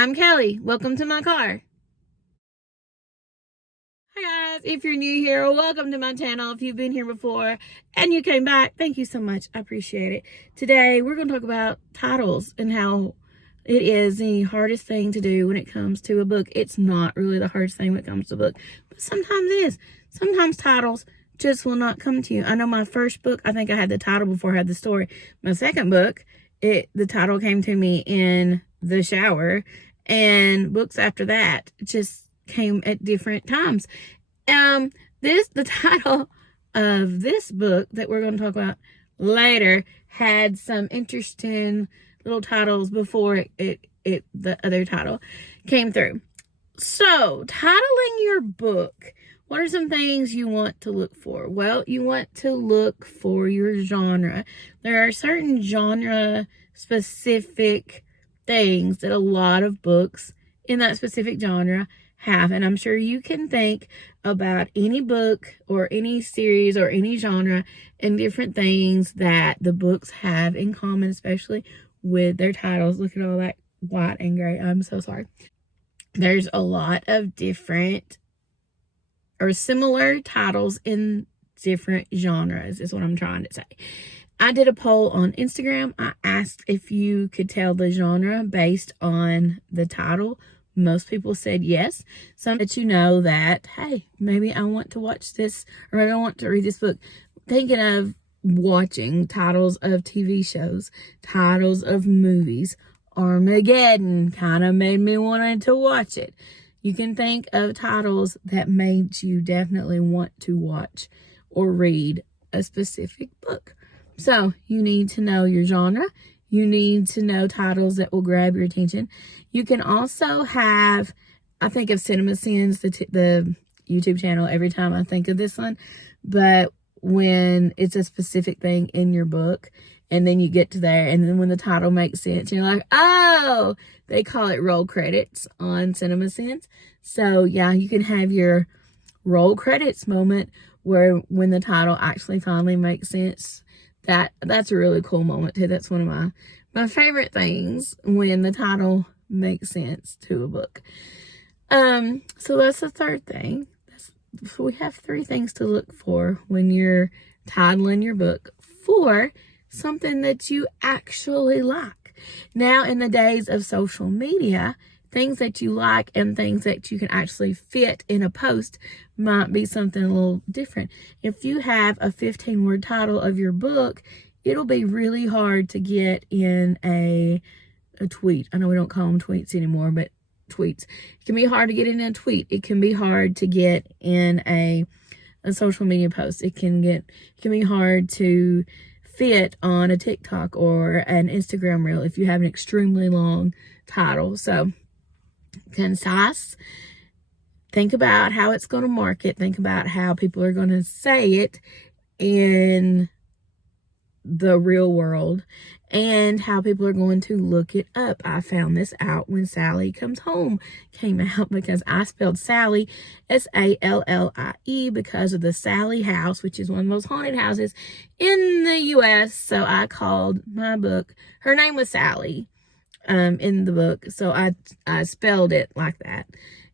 I'm Kelly. Welcome to my car. Hi guys, if you're new here, welcome to my channel. If you've been here before and you came back, thank you so much. I appreciate it. Today, we're going to talk about titles and how it is the hardest thing to do when it comes to a book. It's not really the hardest thing when it comes to a book, but sometimes it is. Sometimes titles just will not come to you. I know my first book, I think I had the title before I had the story. My second book, the title came to me in the shower, and books after that just came at different times. The title of this book that we're going to talk about later had some interesting little titles before the other title came through. So, titling your book, what are some things you want to look for? Well, you want to look for your genre. There are certain genre specific things that a lot of books in that specific genre have, and I'm sure you can think about any book or any series or any genre and different things that the books have in common, especially with their titles. Look at all that white and gray. I'm so sorry. There's a lot of different or similar titles in different genres is what I'm trying to say. I did a poll on Instagram. I asked if you could tell the genre based on the title. Most people said yes. Some that you know that, hey, maybe I want to watch this or maybe I want to read this book. Thinking of watching titles of TV shows, titles of movies. Armageddon kind of made me want to watch it. You can think of titles that made you definitely want to watch or read a specific book. So you need to know your genre. You need to know titles that will grab your attention. You can also have, I think of CinemaSins, the YouTube channel, every time I think of this one. But when it's a specific thing in your book, and then you get to there, and then when the title makes sense, you're like, oh, they call it roll credits on CinemaSins. So yeah, you can have your roll credits moment where when the title actually finally makes sense. That's a really cool moment too. That's one of my favorite things when the title makes sense to a book. So that's the third thing. So we have 3 things to look for when you're titling your book for something that you actually like. Now, in the days of social media, things that you like and things that you can actually fit in a post might be something a little different. If you have a 15-word title of your book, it'll be really hard to get in a tweet. I know we don't call them tweets anymore, but tweets. It can be hard to get in a tweet. It can be hard to get in a social media post. It can be hard to fit on a TikTok or an Instagram reel if you have an extremely long title. So, concise. Think about how it's going to market. Think about how people are going to say it in the real world and how people are going to look it up. I found this out when Sally Comes Home came out because I spelled Sally Sallie because of the Sally House, which is one of the most haunted houses in the U.S. So I called my book, her name was Sally in the book. So I spelled it like that.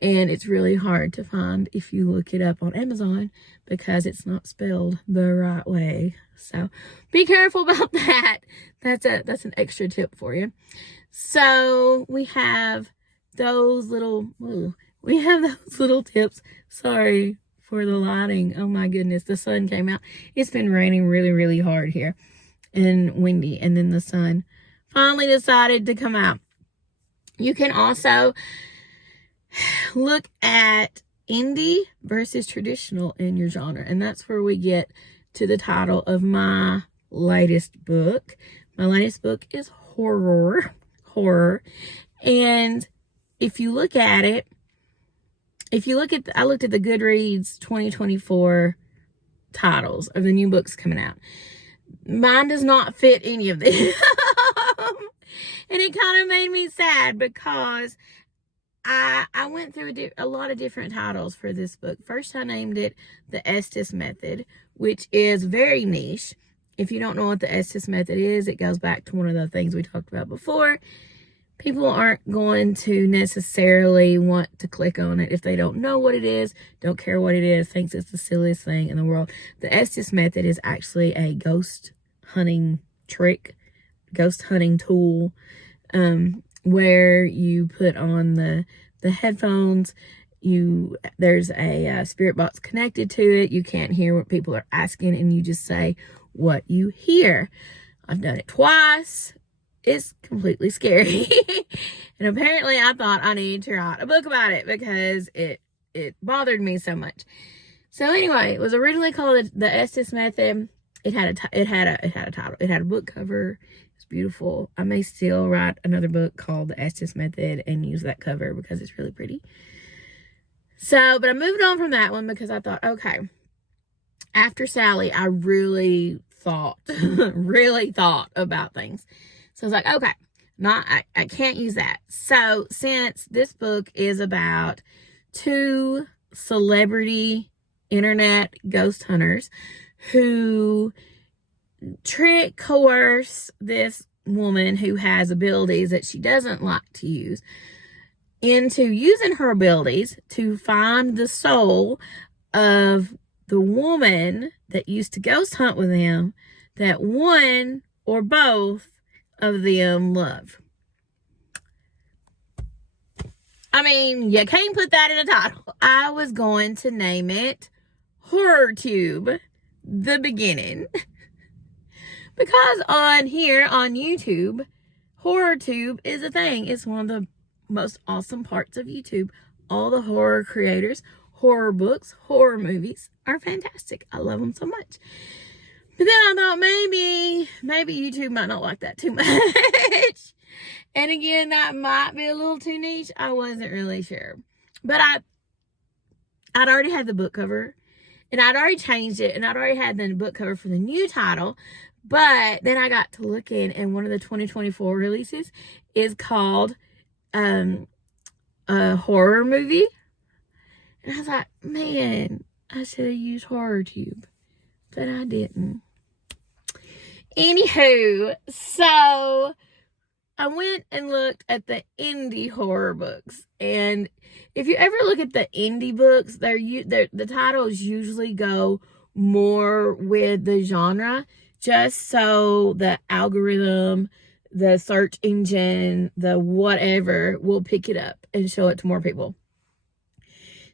And it's really hard to find if you look it up on Amazon because it's not spelled the right way. So be careful about that. That's an extra tip for you. So we have those little tips. Sorry for the lighting. Oh my goodness, the sun came out. It's been raining really, really hard here and windy, and then the sun finally decided to come out. You can also look at indie versus traditional in your genre, and that's where we get to the title of my latest book. My latest book is horror, and if you look at it, I looked at the Goodreads 2024 titles of the new books coming out. Mine does not fit any of them. And it kind of made me sad because I went through a lot of different titles for this book. First, I named it The Estes Method, which is very niche. If you don't know what the Estes Method is, it goes back to one of the things we talked about before. people aren't going to necessarily want to click on it if they don't know what it is, don't care what it is, thinks it's the silliest thing in the world. The Estes method is actually a ghost hunting trick, ghost hunting tool, where you put on the headphones. There's a spirit box connected to it. You can't hear what people are asking, and you just say what you hear. I've done it twice. It's completely scary. And apparently I thought I needed to write a book about it because it bothered me so much. So anyway, it was originally called the Estes Method. It had a title. It had a book cover. It's beautiful. I may still write another book called the Estes Method and use that cover because it's really pretty. So, but I moved on from that one because I thought, okay, after Sally, I really thought about things. So I was like, okay, I can't use that. So since this book is about 2 celebrity internet ghost hunters who coerce this woman who has abilities that she doesn't like to use into using her abilities to find the soul of the woman that used to ghost hunt with them that one or both of them love. I mean, you can't put that in a title. I was going to name it Horror Tube, the beginning. Because on here on YouTube, Horror Tube is a thing. It's one of the most awesome parts of YouTube. All the horror creators, horror books, horror movies are fantastic. I love them so much. But then I thought maybe YouTube might not like that too much. And again, that might be a little too niche. I wasn't really sure. But I'd already had the book cover. And I'd already changed it. And I'd already had the book cover for the new title. But then I got to looking, and one of the 2024 releases is called a horror movie. And I was like, man, I should have used Horror Tube. But I didn't. Anywho, so I went and looked at the indie horror books. And if you ever look at the indie books, the titles usually go more with the genre, just so the algorithm, the search engine, the whatever will pick it up and show it to more people.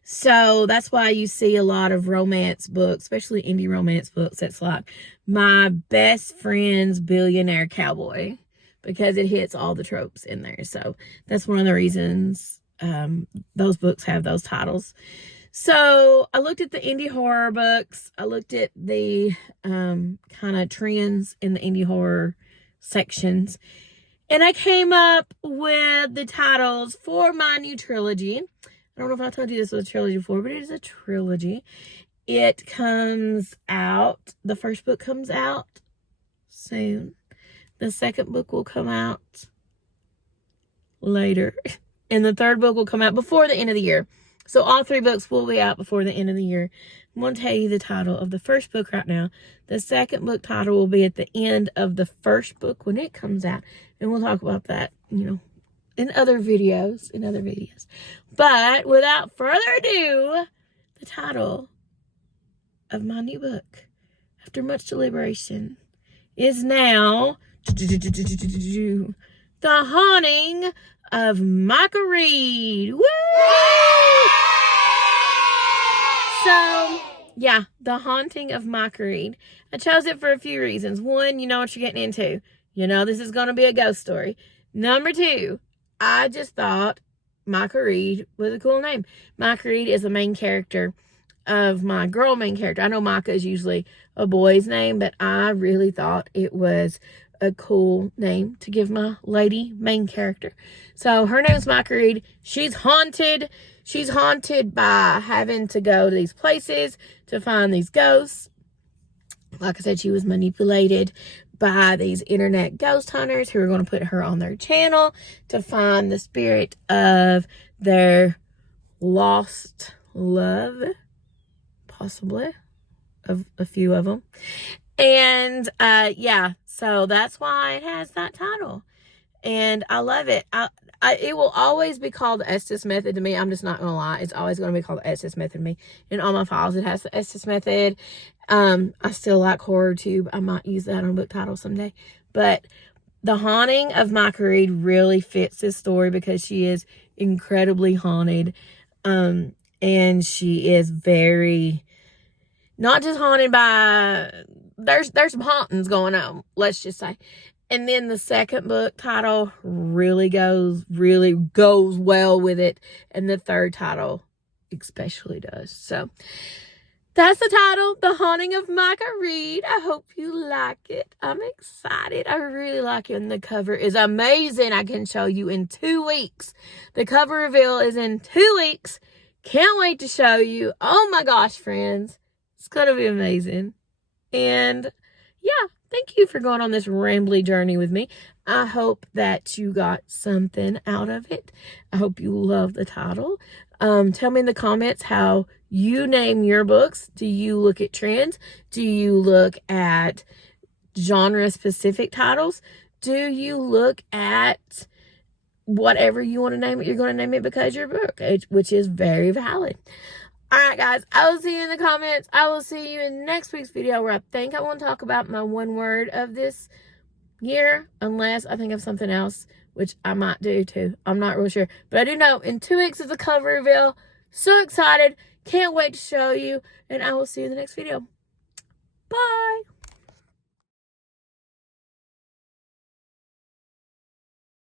So that's why you see a lot of romance books, especially indie romance books. It's like My Best Friend's Billionaire Cowboy, because it hits all the tropes in there. So that's one of the reasons those books have those titles. So I looked at the indie horror books. I looked at the kind of trends in the indie horror sections. And I came up with the titles for my new trilogy. I don't know if I told you this was a trilogy before, but it is a trilogy. It comes out, the first book comes out soon. The second book will come out later. And the third book will come out before the end of the year. So all 3 books will be out before the end of the year. I'm going to tell you the title of the first book right now. The second book title will be at the end of the first book when it comes out. And we'll talk about that, in other videos. But without further ado, the title of my new book, after much deliberation, is now The Haunting of Micah Reed. Woo! So, yeah, The Haunting of Micah Reed. I chose it for a few reasons. One, you know what you're getting into. You know this is going to be a ghost story. Number 2, I just thought Micah Reed was a cool name. Micah Reed is the main character of my girl main character. I know Micah is usually a boy's name, but I really thought it was a cool name to give my lady main character. So her name is Micah Reed. She's haunted. She's haunted by having to go to these places to find these ghosts. Like I said, she was manipulated by these internet ghost hunters who are going to put her on their channel to find the spirit of their lost love, possibly, of a few of them. And yeah, so that's why it has that title. and I love it. It will always be called the Estes Method to me. I'm just not going to lie. It's always going to be called the Estes Method to me. In all my files, it has the Estes Method. I still like HorrorTube. I might use that on a book title someday. But The Haunting of Micah Reed really fits this story because she is incredibly haunted. And she is very, not just haunted by, there's some hauntings going on, let's just say. And then the second book title really goes well with it. And the third title especially does. So that's the title, The Haunting of Micah Reed. I hope you like it. I'm excited. I really like it. And the cover is amazing. I can show you in 2 weeks. The cover reveal is in 2 weeks. Can't wait to show you. Oh my gosh, friends. It's going to be amazing. And yeah, thank you for going on this rambly journey with me. I hope that you got something out of it. I hope you love the title. Tell me in the comments how you name your books. Do you look at trends? Do you look at genre-specific titles? Do you look at whatever you want to name it? You're going to name it because your book, which is very valid. Alright guys, I will see you in the comments. I will see you in next week's video where I think I want to talk about my one word of this year. Unless I think of something else, which I might do too. I'm not real sure. But I do know in 2 weeks is the cover reveal. So excited. Can't wait to show you. And I will see you in the next video. Bye.